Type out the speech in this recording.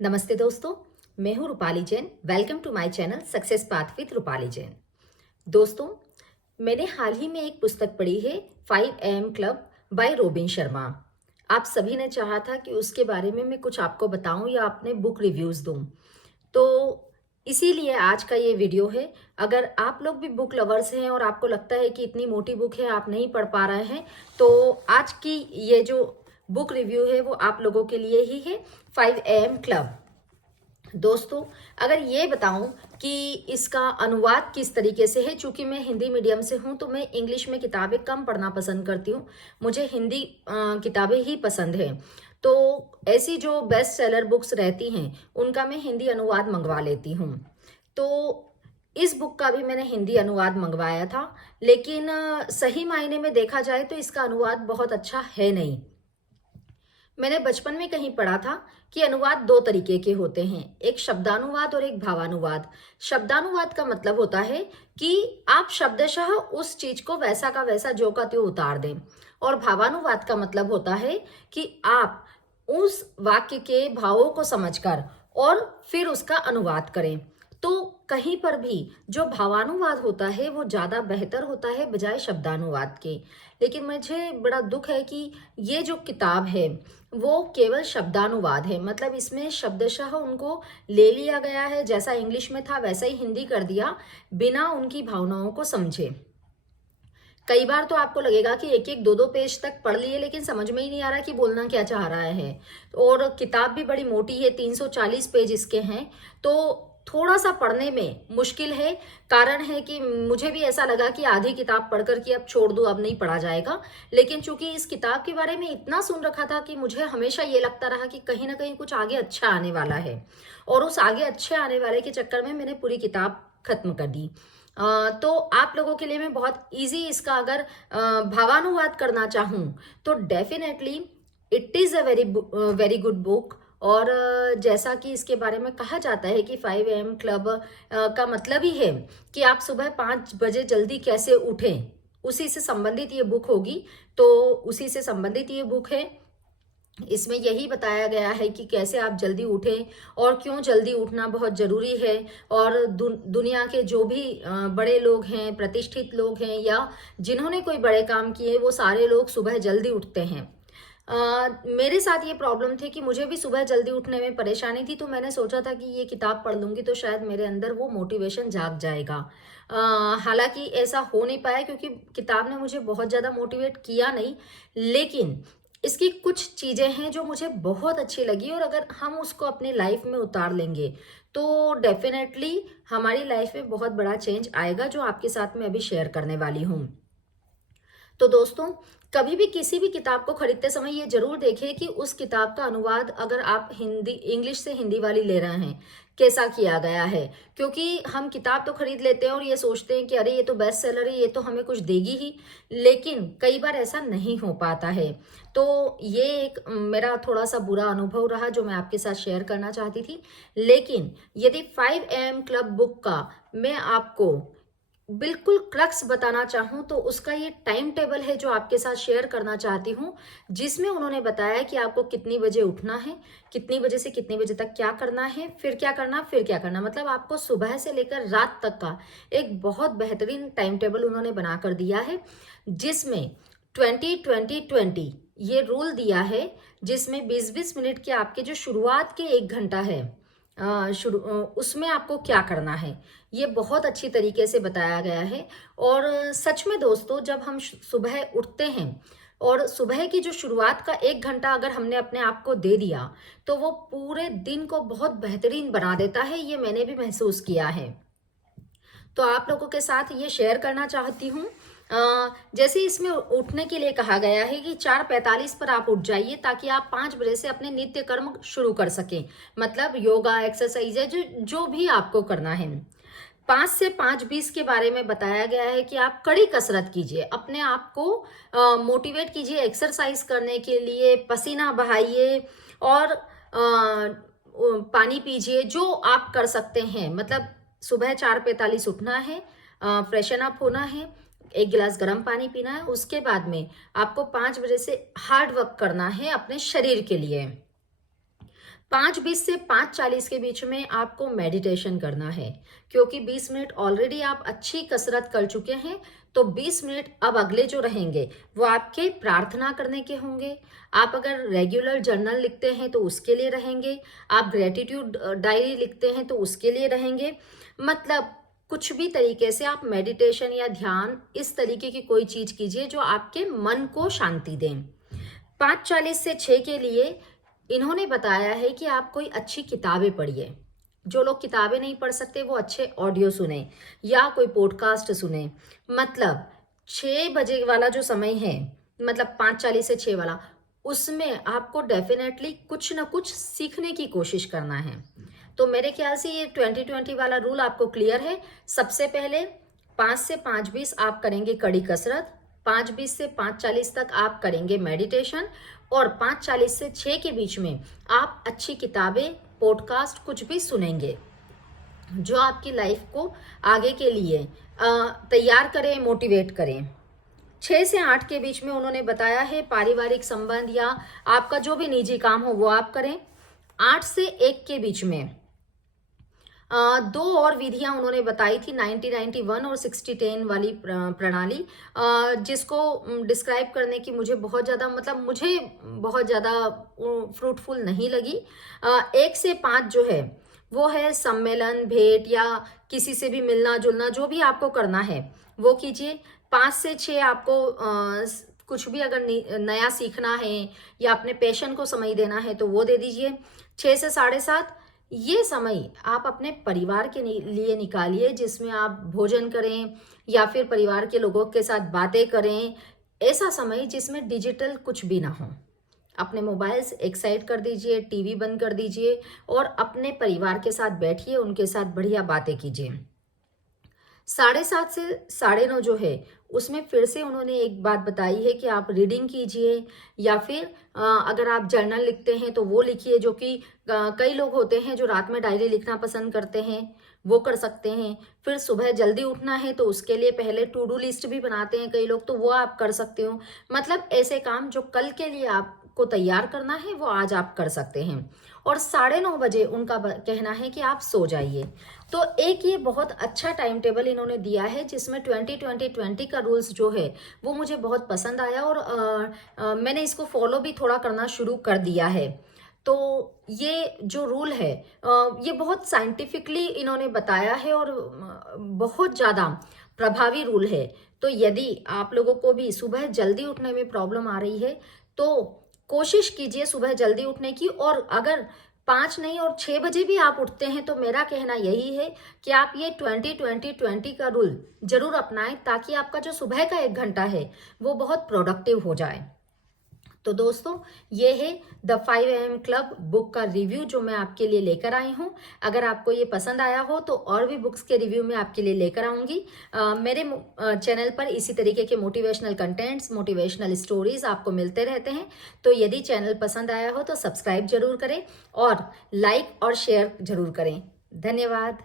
नमस्ते दोस्तों, मैं हूं Rupali Jain. Welcome to my channel success path with Rupali Jain. दोस्तों, मैंने हाल ही में एक पुस्तक पढ़ी है 5 AM club bye robin Sharma. आप सभी ने चाहा था कि उसके बारे में मैं कुछ आपको बताऊं या अपने बुक रिव्यूज़ दूं, तो इसीलिए आज का ये वीडियो है। अगर आप लोग भी बुक लवर्स हैं और आपको लगता है कि इतनी मोटी बुक है, आप नहीं पढ़ पा रहे हैं, तो आज की ये जो बुक रिव्यू है वो आप लोगों के लिए ही है, 5 AM क्लब। दोस्तों, अगर ये बताऊं कि इसका अनुवाद किस तरीके से है, चूंकि मैं हिंदी मीडियम से हूं तो मैं इंग्लिश में किताबें कम पढ़ना पसंद करती हूं। मुझे हिंदी किताबें ही पसंद है। तो ऐसी जो बेस्ट सेलर बुक्स रहती हैं उनका मैं हिंदी अनुवाद मंगवा लेती हूं। तो इस बुक का भी मैंने हिंदी अनुवाद मंगवाया था, लेकिन सही मायने में देखा जाए तो इसका अनुवाद बहुत अच्छा है नहीं। मैंने बचपन में कहीं पढ़ा था कि अनुवाद दो तरीके के होते हैं, एक शब्दानुवाद और एक भावानुवाद। शब्दानुवाद का मतलब होता है कि आप शब्दशः उस चीज को वैसा का वैसा जो का त्यों उतार दें, और भावानुवाद का मतलब होता है कि आप उस वाक्य के भावों को समझकर और फिर उसका अनुवाद करें। तो कहीं पर भी जो भावानुवाद होता है वो ज्यादा बेहतर होता है बजाय शब्दानुवाद के। लेकिन मुझे बड़ा दुख है कि ये जो किताब है वो केवल शब्दानुवाद है, मतलब इसमें शब्दशः उनको ले लिया गया है, जैसा इंग्लिश में था वैसा ही हिंदी कर दिया, बिना उनकी भावनाओं को समझे। कई बार तो आपको लगेगा कि एक एक दो दो पेज तक पढ़ लिए, लेकिन समझ में ही नहीं आ रहा कि बोलना क्या चाह रहा है। और किताब भी बड़ी मोटी है, 340 पेज इसके हैं, तो थोड़ा सा पढ़ने में मुश्किल है। कारण है कि मुझे भी ऐसा लगा कि आधी किताब पढ़कर कि अब छोड़ दूं, अब नहीं पढ़ा जाएगा। लेकिन चूंकि इस किताब के बारे में इतना सुन रखा था कि मुझे हमेशा ये लगता रहा कि कहीं ना कहीं कुछ आगे अच्छा आने वाला है, और उस आगे अच्छे आने वाले के चक्कर में मैंने पूरी किताब खत्म कर दी। तो आप लोगों के लिए मैं बहुत इजी इसका अगर भावानुवाद करना चाहूँ तो definitely it is a very very good book. और जैसा कि इसके बारे में कहा जाता है कि 5 AM क्लब का मतलब ही है कि आप सुबह 5 बजे जल्दी कैसे उठें, उसी से संबंधित ये बुक होगी। तो उसी से संबंधित ये बुक है। इसमें यही बताया गया है कि कैसे आप जल्दी उठें और क्यों जल्दी उठना बहुत ज़रूरी है। और दुनिया के जो भी बड़े लोग हैं, प्रतिष्ठित लोग हैं, या जिन्होंने कोई बड़े काम किए, वो सारे लोग सुबह जल्दी उठते हैं। मेरे साथ ये प्रॉब्लम थी कि मुझे भी सुबह जल्दी उठने में परेशानी थी, तो मैंने सोचा था कि ये किताब पढ़ लूंगी तो शायद मेरे अंदर वो मोटिवेशन जाग जाएगा। हालांकि ऐसा हो नहीं पाया, क्योंकि किताब ने मुझे बहुत ज़्यादा मोटिवेट किया नहीं। लेकिन इसकी कुछ चीज़ें हैं जो मुझे बहुत अच्छी लगी, और अगर हम उसको अपनी लाइफ में उतार लेंगे तो डेफिनेटली हमारी लाइफ में बहुत बड़ा चेंज आएगा, जो आपके साथ में अभी शेयर करने वाली हूँ। तो दोस्तों, कभी भी किसी भी किताब को खरीदते समय ये जरूर देखें कि उस किताब का अनुवाद, अगर आप हिंदी इंग्लिश से हिंदी वाली ले रहे हैं, कैसा किया गया है। क्योंकि हम किताब तो खरीद लेते हैं और ये सोचते हैं कि अरे ये तो बेस्ट सेलर है, ये तो हमें कुछ देगी ही, लेकिन कई बार ऐसा नहीं हो पाता है। तो ये एक मेरा थोड़ा सा बुरा अनुभव रहा जो मैं आपके साथ शेयर करना चाहती थी। लेकिन यदि 5 AM क्लब बुक का मैं आपको बिल्कुल क्रक्स बताना चाहूँ तो उसका ये टाइम टेबल है जो आपके साथ शेयर करना चाहती हूँ, जिसमें उन्होंने बताया कि आपको कितनी बजे उठना है, कितनी बजे से कितनी बजे तक क्या करना है, फिर क्या करना, फिर क्या करना। मतलब आपको सुबह से लेकर रात तक का एक बहुत बेहतरीन टाइम टेबल उन्होंने बना कर दिया है, जिसमें 20-20-20 ये रूल दिया है, जिसमें 20-20 मिनट के आपके जो शुरुआत के 1 घंटा है, उसमें आपको क्या करना है, ये बहुत अच्छी तरीके से बताया गया है। और सच में दोस्तों, जब हम सुबह उठते हैं और सुबह की जो शुरुआत का 1 घंटा अगर हमने अपने आप को दे दिया, तो वो पूरे दिन को बहुत बेहतरीन बना देता है। ये मैंने भी महसूस किया है, तो आप लोगों के साथ ये शेयर करना चाहती हूँ। जैसे इसमें उठने के लिए कहा गया है कि 4:45 पर आप उठ जाइए, ताकि आप 5 बजे से अपने नित्य कर्म शुरू कर सकें। मतलब योगा, एक्सरसाइज है, जो जो भी आपको करना है। 5 से 5:20 के बारे में बताया गया है कि आप कड़ी कसरत कीजिए, अपने आप को मोटिवेट कीजिए एक्सरसाइज करने के लिए, पसीना बहाइए और पानी पीजिए, जो आप कर सकते हैं। मतलब सुबह 4:45 उठना है, फ्रेशन अप होना है, 1 गिलास गर्म पानी पीना है, उसके बाद में आपको 5 बजे से हार्ड वर्क करना है अपने शरीर के लिए। 5:20 से 5:40 के बीच में आपको मेडिटेशन करना है, क्योंकि 20 मिनट ऑलरेडी आप अच्छी कसरत कर चुके हैं। तो 20 मिनट अब अगले जो रहेंगे वो आपके प्रार्थना करने के होंगे। आप अगर रेगुलर जर्नल लिखते हैं तो उसके लिए रहेंगे, आप ग्रेटिट्यूड डायरी लिखते हैं तो उसके लिए रहेंगे। मतलब कुछ भी तरीके से आप मेडिटेशन या ध्यान इस तरीके की कोई चीज कीजिए जो आपके मन को शांति दें। 5:40 से 6 के लिए इन्होंने बताया है कि आप कोई अच्छी किताबें पढ़िए। जो लोग किताबें नहीं पढ़ सकते वो अच्छे ऑडियो सुने या कोई पॉडकास्ट सुने। मतलब 6 बजे वाला जो समय है, मतलब 5:40 से 6 वाला, उसमें आपको डेफिनेटली कुछ ना कुछ सीखने की कोशिश करना है। तो मेरे ख्याल से ये 2020 वाला रूल आपको क्लियर है। सबसे पहले 5 से 5:20 आप करेंगे कड़ी कसरत, 5:20 से 5:40 तक आप करेंगे मेडिटेशन, और 5:40 से 6 के बीच में आप अच्छी किताबें, पॉडकास्ट कुछ भी सुनेंगे जो आपकी लाइफ को आगे के लिए तैयार करें, मोटिवेट करें। 6 से 8 के बीच में उन्होंने बताया है पारिवारिक संबंध या आपका जो भी निजी काम हो वो आप करें। 8 से 1 के बीच में दो और विधियां उन्होंने बताई थी, 90-91 और 60-10 वाली प्रणाली, जिसको डिस्क्राइब करने की मुझे बहुत ज़्यादा, मतलब मुझे बहुत ज़्यादा फ्रूटफुल नहीं लगी। 1 से 5 जो है वो है सम्मेलन, भेंट या किसी से भी मिलना जुलना, जो भी आपको करना है वो कीजिए। 5 से 6 आपको कुछ भी अगर नया सीखना है या अपने पैशन को समय देना है तो वो दे दीजिए। 6 से 7:30 ये समय आप अपने परिवार के लिए निकालिए, जिसमें आप भोजन करें या फिर परिवार के लोगों के साथ बातें करें। ऐसा समय जिसमें डिजिटल कुछ भी ना हो। अपने मोबाइल्स एक साइड कर दीजिए, टीवी बंद कर दीजिए और अपने परिवार के साथ बैठिए, उनके साथ बढ़िया बातें कीजिए। 7:30 से 9:30 जो है उसमें फिर से उन्होंने एक बात बताई है कि आप रीडिंग कीजिए या फिर अगर आप जर्नल लिखते हैं तो वो लिखिए, जो कि कई लोग होते हैं जो रात में डायरी लिखना पसंद करते हैं, वो कर सकते हैं। फिर सुबह जल्दी उठना है तो उसके लिए पहले टू डू लिस्ट भी बनाते हैं कई लोग, तो वो आप कर सकते हो। मतलब ऐसे काम जो कल के लिए आपको तैयार करना है वो आज आप कर सकते हैं। और 9:30 बजे उनका कहना है कि आप सो जाइए। तो एक ये बहुत अच्छा टाइम टेबल इन्होंने दिया है जिसमें 20-20-20 का रूल्स जो है वो मुझे बहुत पसंद आया, और मैंने इसको फॉलो भी थोड़ा करना शुरू कर दिया है। तो ये जो रूल है ये बहुत साइंटिफिकली इन्होंने बताया है और बहुत ज़्यादा प्रभावी रूल है। तो यदि आप लोगों को भी सुबह जल्दी उठने में प्रॉब्लम आ रही है तो कोशिश कीजिए सुबह जल्दी उठने की। और अगर 5 नहीं और 6 बजे भी आप उठते हैं तो मेरा कहना यही है कि आप ये 20-20-20 का रूल जरूर अपनाएं, ताकि आपका जो सुबह का 1 घंटा है वो बहुत प्रोडक्टिव हो जाए। तो दोस्तों, ये है द 5 AM क्लब बुक का रिव्यू जो मैं आपके लिए लेकर आई हूँ। अगर आपको ये पसंद आया हो तो और भी बुक्स के रिव्यू मैं आपके लिए लेकर आऊँगी। मेरे चैनल पर इसी तरीके के मोटिवेशनल कंटेंट्स, मोटिवेशनल स्टोरीज आपको मिलते रहते हैं। तो यदि चैनल पसंद आया हो तो सब्सक्राइब जरूर करें और लाइक और शेयर जरूर करें। धन्यवाद।